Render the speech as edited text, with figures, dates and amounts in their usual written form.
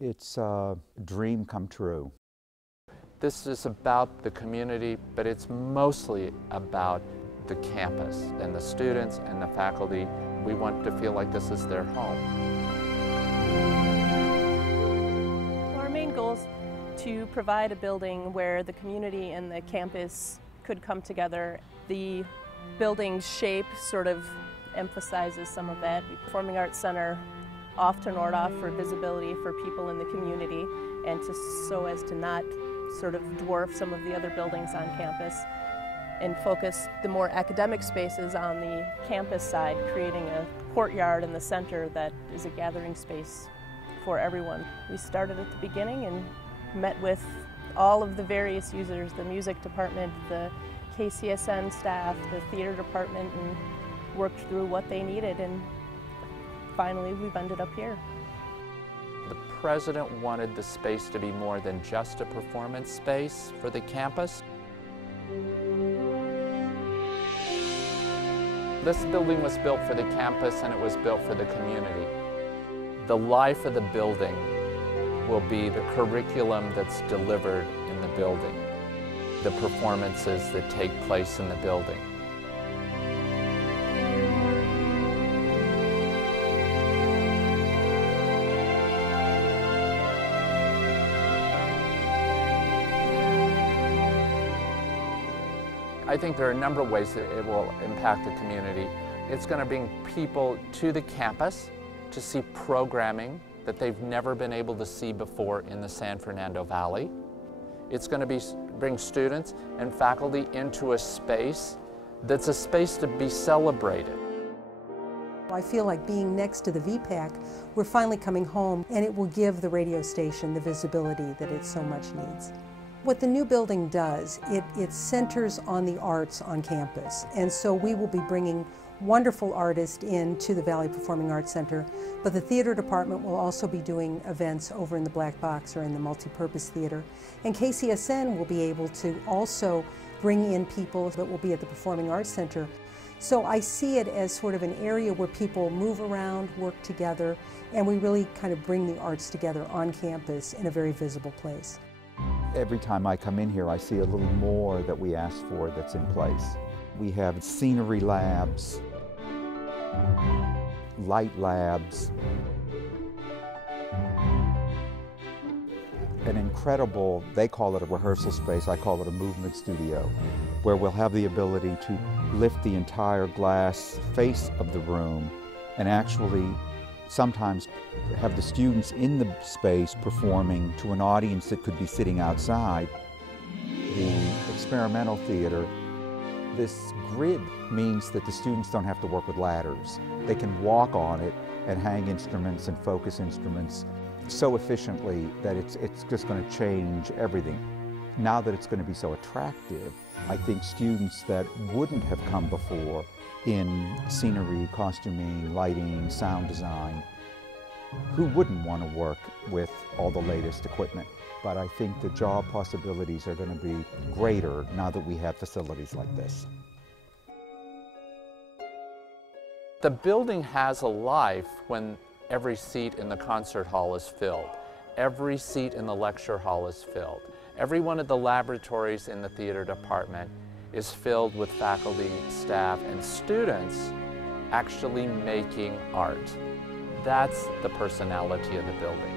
It's a dream come true. This is about the community, but it's mostly about the campus and the students and the faculty. We want to feel like this is their home. Our main goal is to provide a building where the community and the campus could come together. The building's shape sort of emphasizes some of that. Performing Arts Center off to Nordhoff for visibility for people in the community and so as to not sort of dwarf some of the other buildings on campus, and focus the more academic spaces on the campus side, creating a courtyard in the center that is a gathering space for everyone. We started at the beginning and met with all of the various users, the music department, the KCSN staff, the theater department, and worked through what they needed, and finally we've ended up here. The president wanted the space to be more than just a performance space for the campus. This building was built for the campus and it was built for the community. The life of the building will be the curriculum that's delivered in the building, the performances that take place in the building. I think there are a number of ways that it will impact the community. It's going to bring people to the campus to see programming that they've never been able to see before in the San Fernando Valley. It's going to bring students and faculty into a space that's a space to be celebrated. I feel like being next to the VPAC, we're finally coming home, and it will give the radio station the visibility that it so much needs. What the new building does, it centers on the arts on campus, and so we will be bringing wonderful artists into the Valley Performing Arts Center, but the theater department will also be doing events over in the Black Box or in the multi-purpose theater, and KCSN will be able to also bring in people that will be at the Performing Arts Center. So I see it as sort of an area where people move around, work together, and we really kind of bring the arts together on campus in a very visible place. Every time I come in here, I see a little more that we asked for that's in place. We have scenery labs, light labs, an incredible, they call it a rehearsal space, I call it a movement studio, where we'll have the ability to lift the entire glass face of the room and actually sometimes have the students in the space performing to an audience that could be sitting outside. The experimental theater, this grid means that the students don't have to work with ladders. They can walk on it and hang instruments and focus instruments so efficiently that it's just going to change everything. Now that it's going to be so attractive, I think students that wouldn't have come before in scenery, costuming, lighting, sound design, who wouldn't want to work with all the latest equipment? But I think the job possibilities are going to be greater now that we have facilities like this. The building has a life when every seat in the concert hall is filled. Every seat in the lecture hall is filled. Every one of the laboratories in the theater department is filled with faculty, staff, and students actually making art. That's the personality of the building.